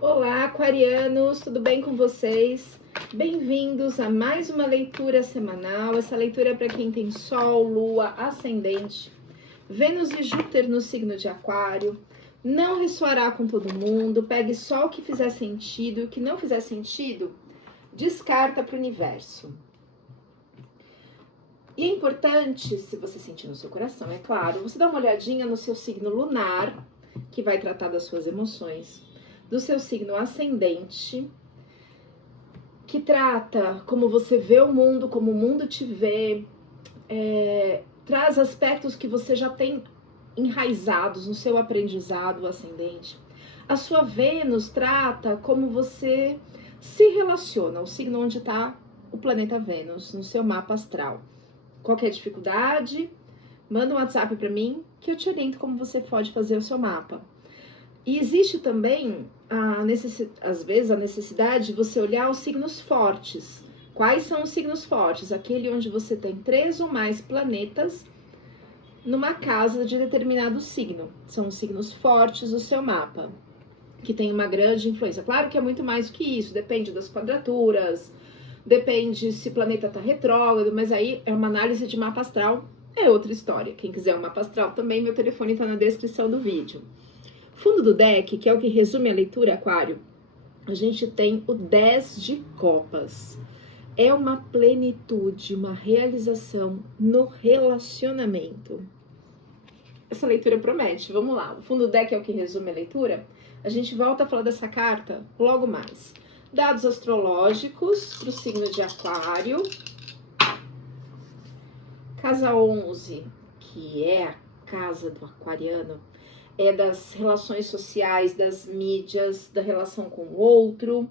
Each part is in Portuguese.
Olá, aquarianos, tudo bem com vocês? Bem-vindos a mais uma leitura semanal. Essa leitura é para quem tem Sol, Lua, Ascendente, Vênus e Júpiter no signo de Aquário. Não ressoará com todo mundo. Pegue só o que fizer sentido e o que não fizer sentido, descarta para o universo. E é importante, se você sentir no seu coração, é claro, você dá uma olhadinha no seu signo lunar, que vai tratar das suas emoções, do seu signo ascendente, que trata como você vê o mundo, como o mundo te vê, traz aspectos que você já tem enraizados no seu aprendizado ascendente. A sua Vênus trata como você se relaciona, o signo onde está o planeta Vênus, no seu mapa astral. Qualquer dificuldade, manda um WhatsApp para mim que eu te oriento como você pode fazer o seu mapa. E existe também, às vezes, a necessidade de você olhar os signos fortes. Quais são os signos fortes? Aquele onde você tem 3 ou mais planetas numa casa de determinado signo. São os signos fortes do seu mapa, que tem uma grande influência. Claro que é muito mais do que isso, depende das quadraturas, depende se o planeta está retrógrado, mas aí é uma análise de mapa astral, é outra história. Quem quiser o mapa astral também, meu telefone está na descrição do vídeo. Fundo do deck, que é o que resume a leitura, Aquário, a gente tem o 10 de copas. É uma plenitude, uma realização no relacionamento. Essa leitura promete, vamos lá. O fundo do deck é o que resume a leitura. A gente volta a falar dessa carta logo mais. Dados astrológicos para o signo de Aquário. Casa 11, que é a casa do aquariano, é das relações sociais, das mídias, da relação com o outro.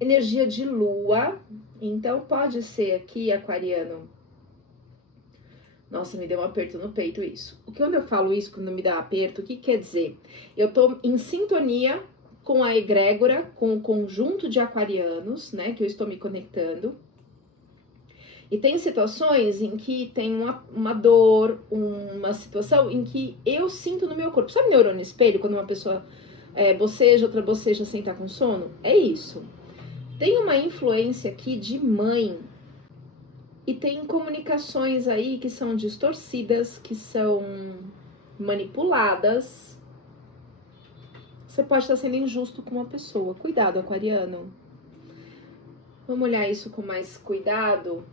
Energia de lua, então pode ser aqui, aquariano. Nossa, me deu um aperto no peito isso. Quando eu falo isso, quando me dá aperto, o que quer dizer? Eu tô em sintonia com a egrégora, com o conjunto de aquarianos, né, que eu estou me conectando. E tem situações em que tem uma dor, uma situação em que eu sinto no meu corpo. Sabe neurônio espelho, quando uma pessoa boceja, outra boceja sem estar com sono? É isso. Tem uma influência aqui de mãe. E tem comunicações aí que são distorcidas, que são manipuladas. Você pode estar sendo injusto com uma pessoa. Cuidado, aquariano. Vamos olhar isso com mais cuidado.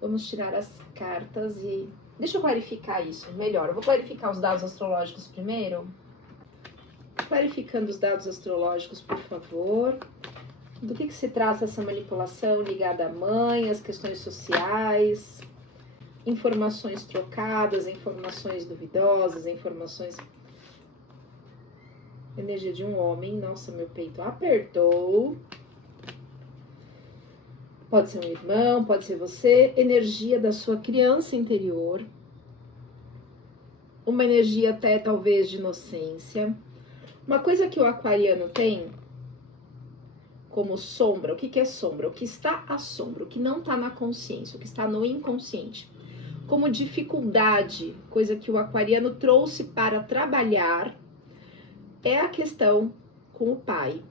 Vamos tirar as cartas e... Deixa eu clarificar isso melhor. Eu vou clarificar os dados astrológicos primeiro. Clarificando os dados astrológicos, por favor. Do que se trata essa manipulação ligada à mãe, às questões sociais, informações trocadas, informações duvidosas, informações... Energia de um homem. Nossa, meu peito apertou. Pode ser um irmão, pode ser você. Energia da sua criança interior. Uma energia até talvez de inocência. Uma coisa que o aquariano tem como sombra. O que é sombra? O que está à sombra, o que não está na consciência, o que está no inconsciente. Como dificuldade, coisa que o aquariano trouxe para trabalhar, é a questão com o pai.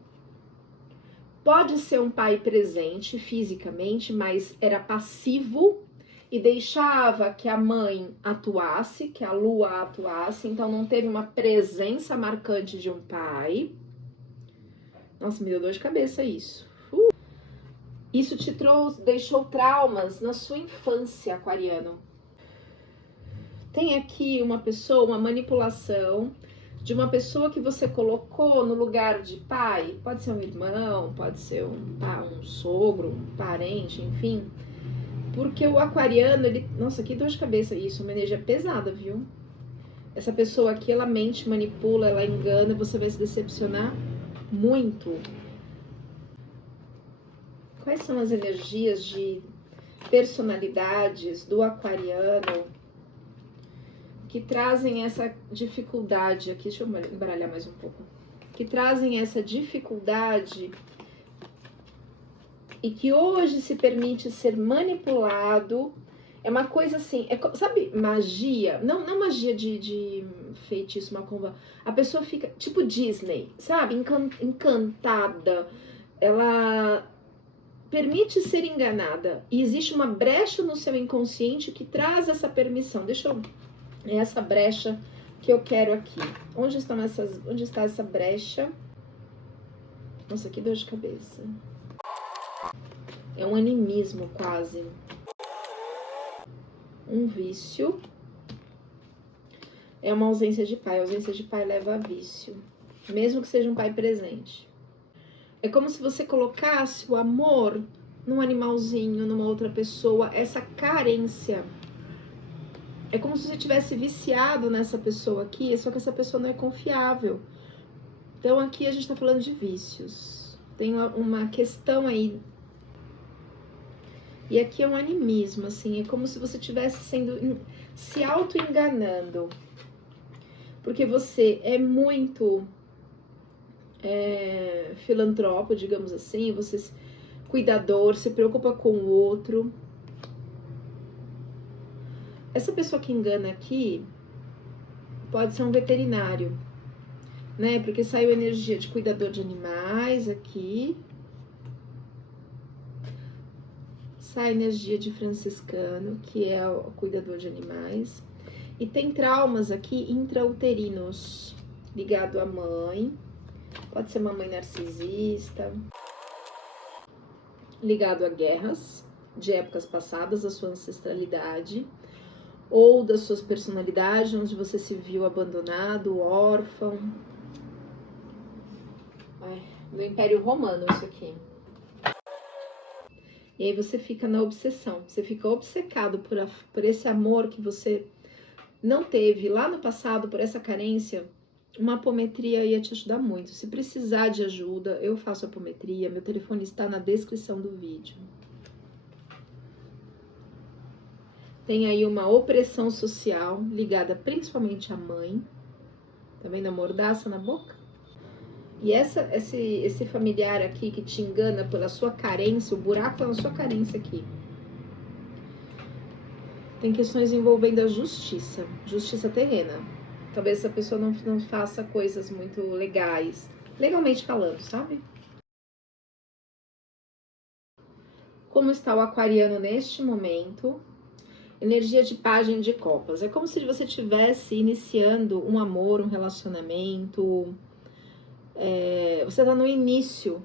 Pode ser um pai presente fisicamente, mas era passivo e deixava que a mãe atuasse, que a lua atuasse, então não teve uma presença marcante de um pai. Nossa, me deu dor de cabeça isso. Isso te deixou traumas na sua infância, aquariano. Tem aqui uma pessoa, uma manipulação de uma pessoa que você colocou no lugar de pai. Pode ser um irmão, pode ser um sogro, um parente, enfim. Porque o aquariano, ele... Nossa, que dor de cabeça isso, uma energia pesada, viu? Essa pessoa aqui, ela mente, manipula, ela engana, você vai se decepcionar muito. Quais são as energias de personalidades do aquariano que trazem essa dificuldade aqui? Deixa eu embaralhar mais um pouco. Que trazem essa dificuldade e que hoje se permite ser manipulado. É uma coisa assim, sabe, magia? Não magia de feitiço, macumba. A pessoa fica tipo Disney, sabe? Encantada. Ela permite ser enganada. E existe uma brecha no seu inconsciente que traz essa permissão. É essa brecha que eu quero aqui. Onde está essa brecha? Nossa, que dor de cabeça. É um animismo quase. Um vício. É uma ausência de pai. A ausência de pai leva a vício. Mesmo que seja um pai presente. É como se você colocasse o amor num animalzinho, numa outra pessoa. Essa carência. É como se você tivesse viciado nessa pessoa aqui, só que essa pessoa não é confiável. Então aqui a gente tá falando de vícios. Tem uma questão aí. E aqui é um animismo, assim. É como se você estivesse se auto-enganando. Porque você é muito filantropo, digamos assim. Você cuidador, se preocupa com o outro. Essa pessoa que engana aqui pode ser um veterinário, né? Porque saiu energia de cuidador de animais aqui. Sai energia de franciscano, que é o cuidador de animais. E tem traumas aqui intrauterinos, ligado à mãe. Pode ser uma mãe narcisista. Ligado a guerras de épocas passadas, a sua ancestralidade. Ou das suas personalidades, onde você se viu abandonado, órfão. No Império Romano isso aqui. E aí você fica na obsessão, você fica obcecado por esse amor que você não teve lá no passado, por essa carência. Uma apometria ia te ajudar muito. Se precisar de ajuda, eu faço apometria, meu telefone está na descrição do vídeo. Tem aí uma opressão social ligada principalmente à mãe. Tá vendo a mordaça na boca? E esse familiar aqui que te engana pela sua carência, o buraco é na sua carência aqui. Tem questões envolvendo a justiça terrena. Talvez essa pessoa não faça coisas muito legais, legalmente falando, sabe? Como está o aquariano neste momento? Energia de Pajem de Copas. É como se você estivesse iniciando um amor, um relacionamento. Você está no início,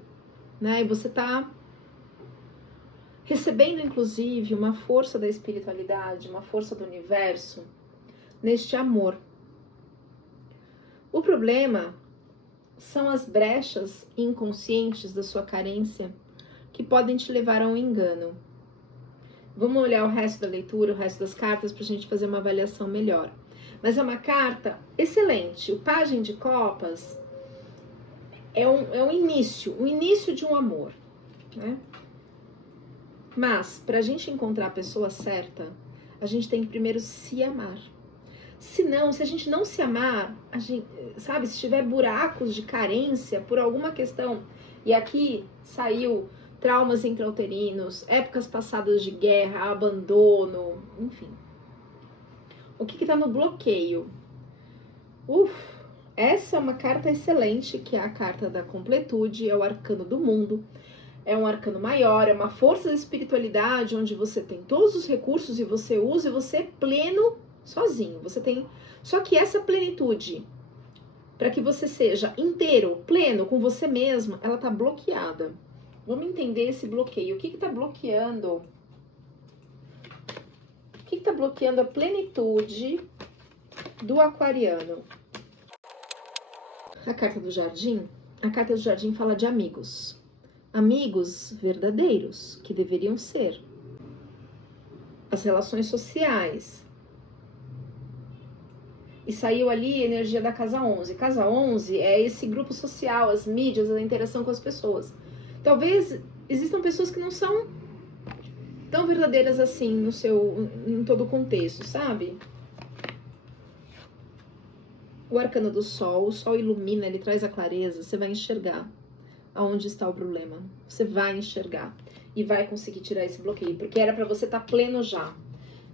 né? E você está recebendo, inclusive, uma força da espiritualidade, uma força do universo neste amor. O problema são as brechas inconscientes da sua carência que podem te levar a um engano. Vamos olhar o resto da leitura, o resto das cartas, para a gente fazer uma avaliação melhor. Mas é uma carta excelente. O Pajem de Copas é um início de um amor, né? Mas, para a gente encontrar a pessoa certa, a gente tem que primeiro se amar. Se a gente não se amar, a gente, sabe, se tiver buracos de carência por alguma questão, e aqui saiu traumas intrauterinos, épocas passadas de guerra, abandono, enfim. O que está no bloqueio? Essa é uma carta excelente, que é a carta da completude, é o arcano do mundo. É um arcano maior, é uma força da espiritualidade, onde você tem todos os recursos e você usa, e você é pleno sozinho. Você tem. Só que essa plenitude, para que você seja inteiro, pleno com você mesmo, ela tá bloqueada. Vamos entender esse bloqueio. O que tá bloqueando? O que tá bloqueando a plenitude do aquariano? A carta do jardim? A carta do jardim fala de amigos. Amigos verdadeiros, que deveriam ser. As relações sociais. E saiu ali a energia da casa 11. Casa 11 é esse grupo social, as mídias, a interação com as pessoas. Talvez existam pessoas que não são tão verdadeiras assim em todo o contexto, sabe? O arcano do sol, o sol ilumina, ele traz a clareza, você vai enxergar aonde está o problema. Você vai enxergar e vai conseguir tirar esse bloqueio, porque era para você estar pleno já,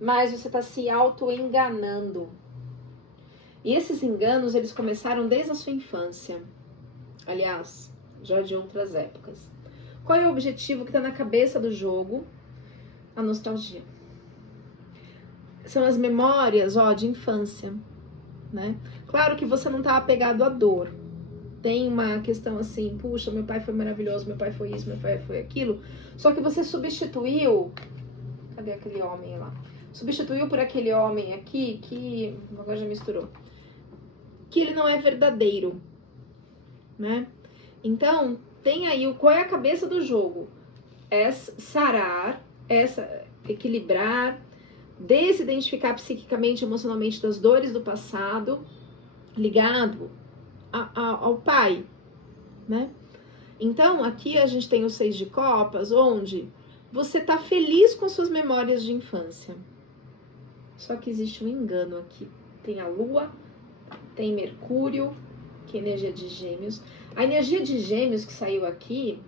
mas você está se auto-enganando. E esses enganos, eles começaram desde a sua infância. Aliás, já de outras épocas. Qual é o objetivo que está na cabeça do jogo? A nostalgia. São as memórias, ó, de infância, né? Claro que você não está apegado à dor. Tem uma questão assim, puxa, meu pai foi maravilhoso, meu pai foi isso, meu pai foi aquilo. Só que você substituiu... Cadê aquele homem lá? Substituiu por aquele homem aqui que... Agora já misturou. Que ele não é verdadeiro, né? Então, tem aí qual é a cabeça do jogo? É sarar, equilibrar, desidentificar psiquicamente, emocionalmente das dores do passado, ligado ao pai, né? Então, aqui a gente tem o 6 de copas, onde você tá feliz com suas memórias de infância. Só que existe um engano aqui. Tem a lua, tem Mercúrio, que é energia de Gêmeos. A energia de Gêmeos que saiu aqui,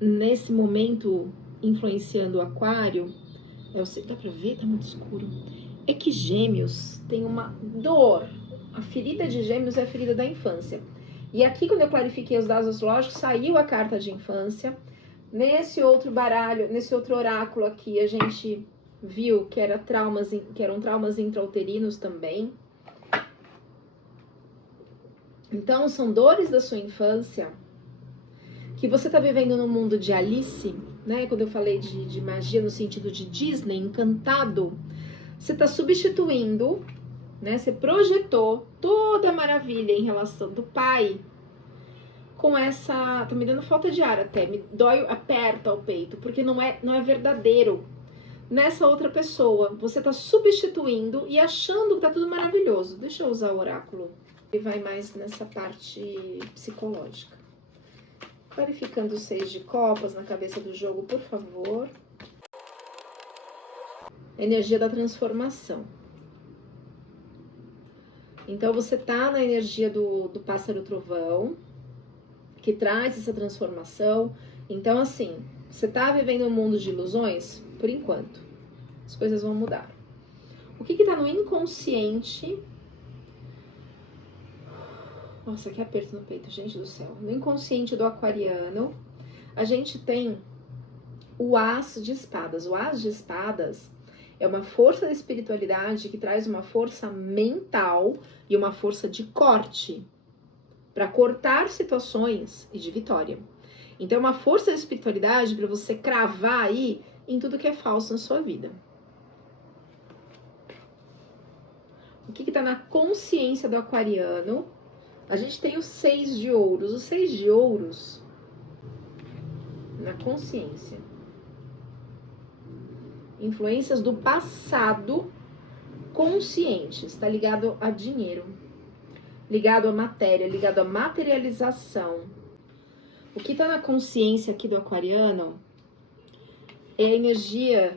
nesse momento influenciando o Aquário, dá pra ver? Tá muito escuro. É que Gêmeos tem uma dor. A ferida de Gêmeos é a ferida da infância. E aqui, quando eu clarifiquei os dados astrológicos, saiu a carta de infância. Nesse outro baralho, nesse outro oráculo aqui, a gente viu que eram traumas intrauterinos também. Então, são dores da sua infância que você está vivendo no mundo de Alice, né? Quando eu falei de magia no sentido de Disney, encantado, você está substituindo, né? Você projetou toda a maravilha em relação do pai com essa... Tá me dando falta de ar até, me dói, aperta o peito, porque não é verdadeiro. Nessa outra pessoa, você está substituindo e achando que tá tudo maravilhoso. Deixa eu usar o oráculo. E vai mais nessa parte psicológica. Clarificando os 6 de copas na cabeça do jogo, por favor. Energia da transformação. Então, você tá na energia do pássaro trovão, que traz essa transformação. Então, assim, você tá vivendo um mundo de ilusões? Por enquanto. As coisas vão mudar. O que tá no inconsciente... Nossa, que aperto no peito, gente do céu. No inconsciente do aquariano, a gente tem o As de Espadas. O As de Espadas é uma força da espiritualidade que traz uma força mental e uma força de corte para cortar situações e de vitória. Então, é uma força da espiritualidade para você cravar aí em tudo que é falso na sua vida. O que está na consciência do aquariano? A gente tem os 6 de ouros. Os 6 de ouros, na consciência. Influências do passado conscientes. Está ligado a dinheiro. Ligado à matéria, ligado à materialização. O que está na consciência aqui do aquariano é a energia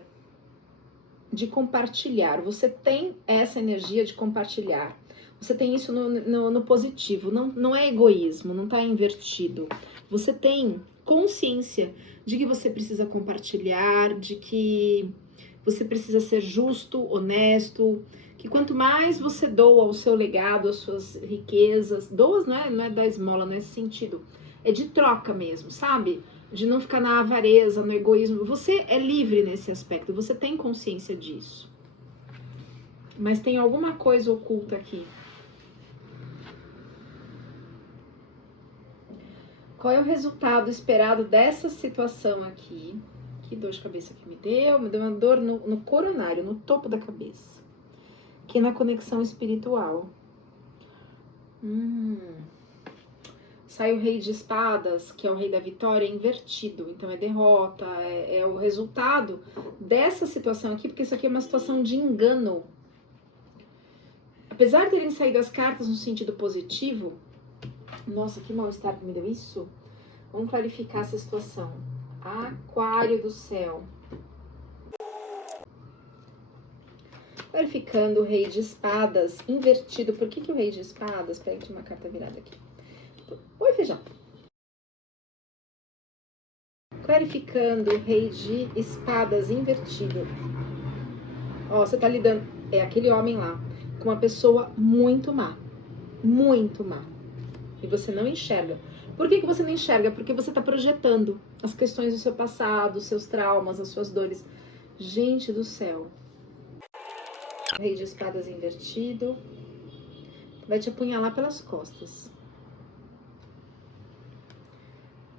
de compartilhar. Você tem essa energia de compartilhar. Você tem isso no positivo, não é egoísmo, não está invertido. Você tem consciência de que você precisa compartilhar, de que você precisa ser justo, honesto, que quanto mais você doa o seu legado, as suas riquezas, doas não é da esmola nesse sentido, é de troca mesmo, sabe? De não ficar na avareza, no egoísmo. Você é livre nesse aspecto, você tem consciência disso. Mas tem alguma coisa oculta aqui. Qual é o resultado esperado dessa situação aqui? Que dor de cabeça que me deu uma dor no coronário, no topo da cabeça. Que é na conexão espiritual. Sai o rei de espadas, que é o rei da vitória, invertido. Então é derrota, é o resultado dessa situação aqui, porque isso aqui é uma situação de engano. Apesar de terem saído as cartas no sentido positivo, nossa, que mal-estar que me deu isso. Vamos clarificar essa situação. Aquário do céu. Clarificando o rei de espadas invertido. Por que o rei de espadas... Peraí, tinha uma carta virada aqui. Oi, feijão. Clarificando o rei de espadas invertido. Ó, você tá lidando... É aquele homem lá. com uma pessoa muito má. Muito má. E você não enxerga. Por que você não enxerga? Porque você tá projetando as questões do seu passado, os seus traumas, as suas dores. Gente do céu. Rei de espadas invertido. Vai te apunhalar pelas costas.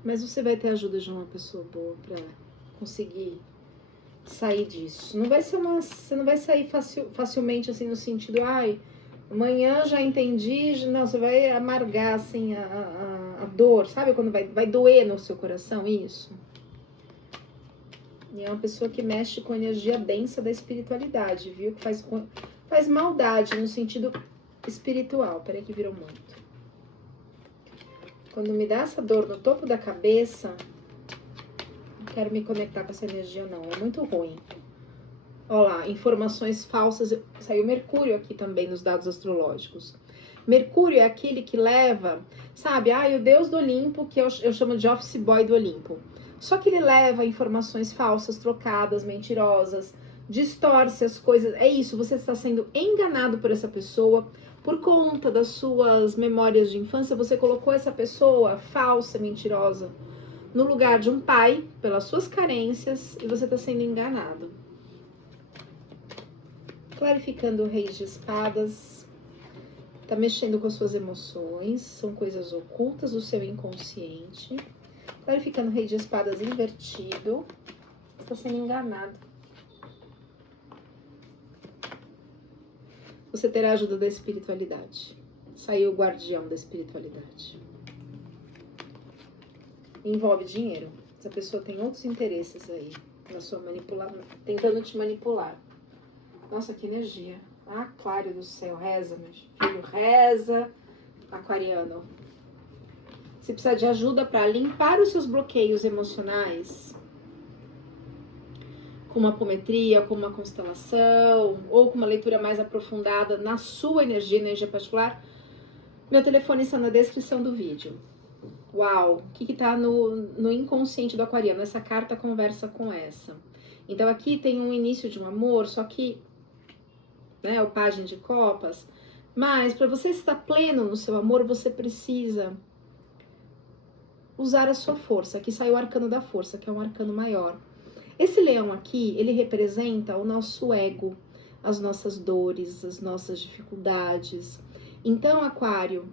Mas você vai ter a ajuda de uma pessoa boa pra conseguir sair disso. Não vai ser você não vai sair facilmente assim no sentido, ai, amanhã já entendi, não, você vai amargar assim a dor, sabe quando vai doer no seu coração isso? E é uma pessoa que mexe com a energia densa da espiritualidade, viu? Que faz maldade no sentido espiritual. Peraí que virou muito. Quando me dá essa dor no topo da cabeça, não quero me conectar com essa energia não, é muito ruim. Olha lá, informações falsas, saiu Mercúrio aqui também nos dados astrológicos. Mercúrio é aquele que leva, sabe, o deus do Olimpo, que eu chamo de office boy do Olimpo. Só que ele leva informações falsas, trocadas, mentirosas, distorce as coisas. É isso, você está sendo enganado por essa pessoa. Por conta das suas memórias de infância, você colocou essa pessoa falsa, mentirosa, no lugar de um pai, pelas suas carências, e você está sendo enganado. Clarificando o Rei de Espadas, tá mexendo com as suas emoções, são coisas ocultas do seu inconsciente. Clarificando o Rei de Espadas invertido, está sendo enganado. Você terá a ajuda da espiritualidade. Saiu o guardião da espiritualidade. Envolve dinheiro. Essa pessoa tem outros interesses aí na sua manipulação, tentando te manipular. Nossa, que energia. Aquário do céu, reza, meu filho, reza, aquariano. Se precisar de ajuda para limpar os seus bloqueios emocionais, com uma apometria, com uma constelação, ou com uma leitura mais aprofundada na sua energia particular, meu telefone está na descrição do vídeo. Uau, o que está no inconsciente do aquariano? Essa carta conversa com essa. Então aqui tem um início de um amor, só que o Pajem de Copas, mas para você estar pleno no seu amor, você precisa usar a sua força. Aqui saiu o arcano da força, que é um arcano maior. Esse leão aqui, ele representa o nosso ego, as nossas dores, as nossas dificuldades. Então, Aquário,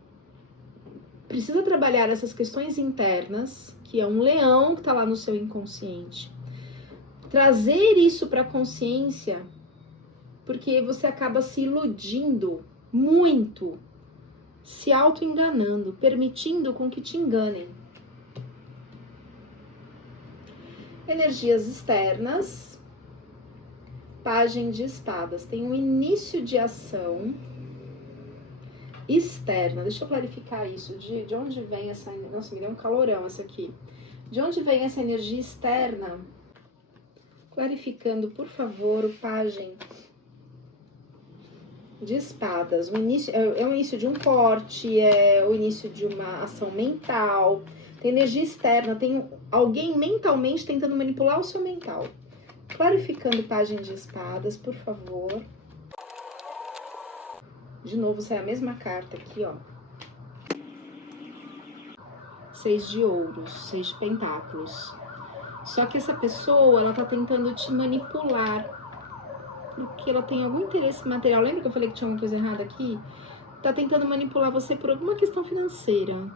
precisa trabalhar essas questões internas, que é um leão que está lá no seu inconsciente. Trazer isso para a consciência, porque você acaba se iludindo muito, se auto-enganando, permitindo com que te enganem. Energias externas, Pajem de Espadas, tem um início de ação externa. Deixa eu clarificar isso, de onde vem essa... Nossa, me deu um calorão essa aqui. De onde vem essa energia externa? Clarificando, por favor, o Pajem de Espadas. O início, é o início de um corte, é o início de uma ação mental. Tem energia externa, tem alguém mentalmente tentando manipular o seu mental. Clarificando Pajem de Espadas, por favor. De novo, sai a mesma carta aqui, ó. 6 de ouros, 6 de pentáculos. Só que essa pessoa, ela tá tentando te manipular. Porque ela tem algum interesse material. Lembra que eu falei que tinha uma coisa errada aqui? Tá tentando manipular você por alguma questão financeira.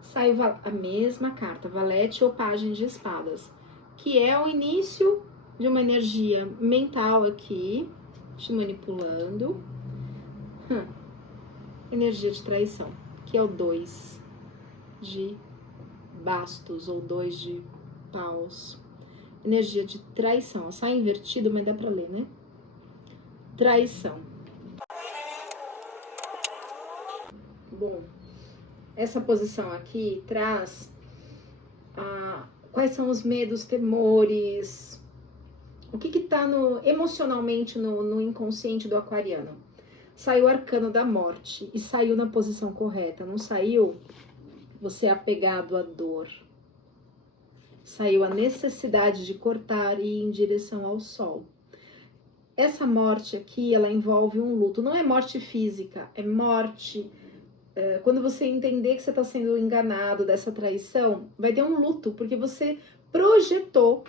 Sai a mesma carta, Valete ou Pajem de Espadas, que é o início de uma energia mental aqui, te manipulando. Energia de traição, que é o 2 de bastos ou 2 de paus. Energia de traição, sai invertido, mas dá pra ler, né? Traição. Bom, essa posição aqui traz quais são os medos, temores, o que tá emocionalmente no inconsciente do aquariano. Saiu o arcano da morte e saiu na posição correta, não saiu você apegado à dor. Saiu a necessidade de cortar e ir em direção ao sol. essa morte aqui, ela envolve um luto. Não é morte física, é morte... Quando você entender que você está sendo enganado dessa traição, vai ter um luto, porque você projetou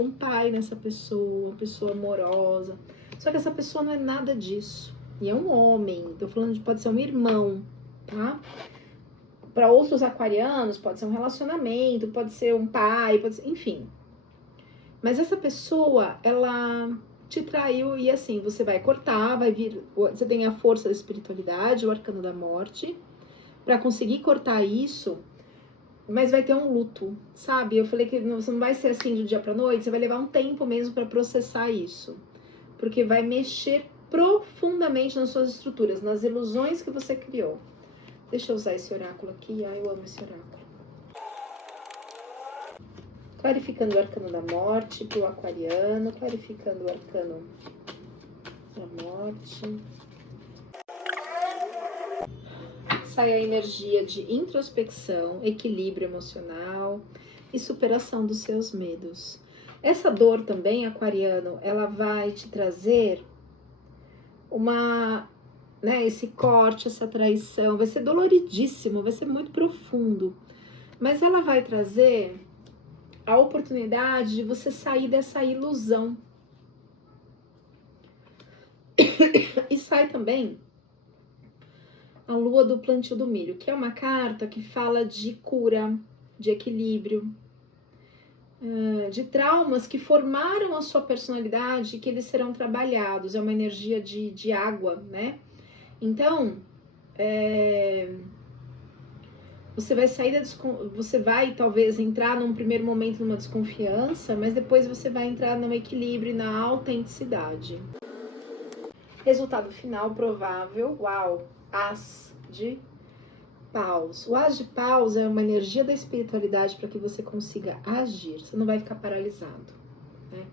um pai nessa pessoa, uma pessoa amorosa. Só que essa pessoa não é nada disso. E é um homem, tô falando de pode ser um irmão, tá? Para outros aquarianos, pode ser um relacionamento, pode ser um pai, pode ser, enfim. Mas essa pessoa, ela te traiu e assim, você vai cortar, vai vir, você tem a força da espiritualidade, o arcano da morte, para conseguir cortar isso, mas vai ter um luto, sabe? Eu falei que você não vai ser assim de um dia para noite, você vai levar um tempo mesmo para processar isso, porque vai mexer profundamente nas suas estruturas, nas ilusões que você criou. Deixa eu usar esse oráculo aqui, eu amo esse oráculo. Clarificando o arcano da morte para o aquariano, clarificando o arcano da morte. Sai a energia de introspecção, equilíbrio emocional e superação dos seus medos. Essa dor também, aquariano, ela vai te trazer esse corte, essa traição, vai ser doloridíssimo, vai ser muito profundo, mas ela vai trazer a oportunidade de você sair dessa ilusão. E sai também a lua do plantio do milho, que é uma carta que fala de cura, de equilíbrio, de traumas que formaram a sua personalidade e que eles serão trabalhados. É uma energia de água, né? Então, você vai sair você vai talvez entrar num primeiro momento numa desconfiança, mas depois você vai entrar no equilíbrio e na autenticidade. Resultado final provável, uau, As de Paus. O As de Paus é uma energia da espiritualidade para que você consiga agir, você não vai ficar paralisado, né?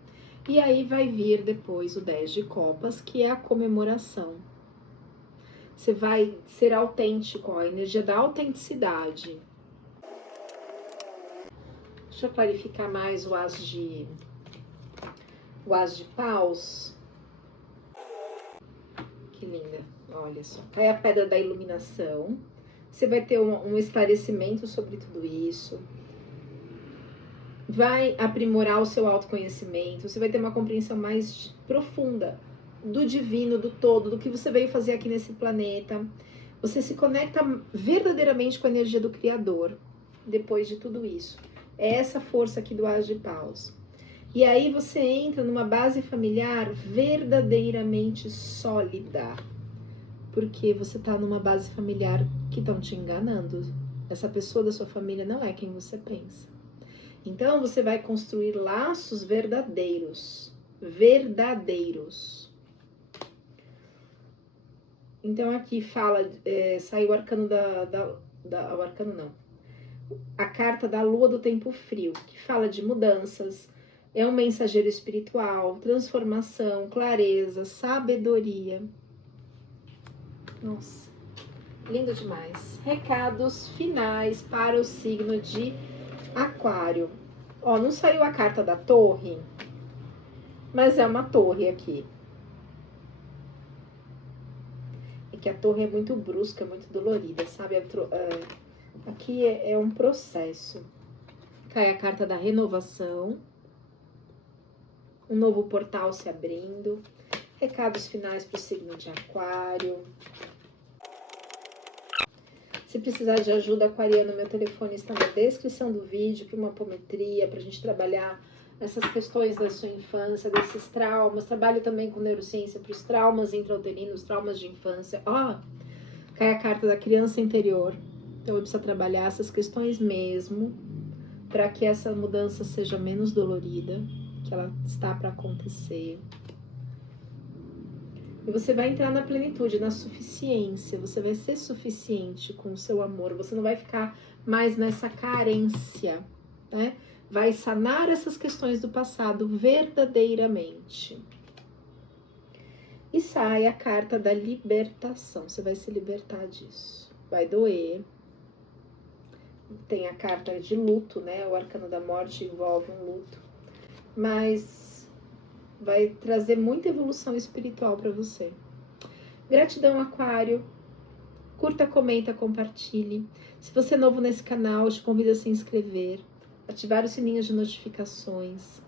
E aí vai vir depois o 10 de Copas, que é a comemoração. Você vai ser autêntico, ó, a energia da autenticidade. Deixa eu clarificar mais o As de Paus. Que linda, olha só. Cai a pedra da iluminação. Você vai ter um esclarecimento sobre tudo isso. Vai aprimorar o seu autoconhecimento. Você vai ter uma compreensão mais profunda do divino, do todo, do que você veio fazer aqui nesse planeta. Você se conecta verdadeiramente com a energia do Criador depois de tudo isso. É essa força aqui do As de Paus. E aí você entra numa base familiar verdadeiramente sólida. Porque você tá numa base familiar que estão te enganando. Essa pessoa da sua família não é quem você pensa. Então você vai construir laços verdadeiros. Verdadeiros. Então aqui fala, sai o arcano o arcano não. A carta da lua do tempo frio, que fala de mudanças. É um mensageiro espiritual, transformação, clareza, sabedoria. Nossa, lindo demais. Recados finais para o signo de Aquário. Ó, não saiu a carta da torre, mas é uma torre aqui. É que a torre é muito brusca, muito dolorida, sabe? Aqui é um processo. Cai a carta da renovação. Um novo portal se abrindo. Recados finais para o signo de Aquário. Se precisar de ajuda, aquariano, meu telefone está na descrição do vídeo para uma apometria, para a gente trabalhar essas questões da sua infância, desses traumas. Trabalho também com neurociência para os traumas intrauterinos, traumas de infância. Ó, cai a carta da criança interior. Então eu preciso trabalhar essas questões mesmo, para que essa mudança seja menos dolorida, que ela está para acontecer. E você vai entrar na plenitude, na suficiência. Você vai ser suficiente com o seu amor. Você não vai ficar mais nessa carência, né? Vai sanar essas questões do passado verdadeiramente. E sai a carta da libertação. Você vai se libertar disso. Vai doer. Tem a carta de luto, né? O arcano da morte envolve um luto. Mas Vai trazer muita evolução espiritual para você. Gratidão, Aquário. Curta, comenta, compartilhe. Se você é novo nesse canal, eu te convido a se inscrever, ativar os sininhos de notificações.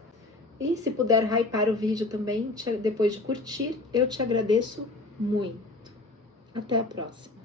E se puder hypar o vídeo também, depois de curtir, eu te agradeço muito. Até a próxima.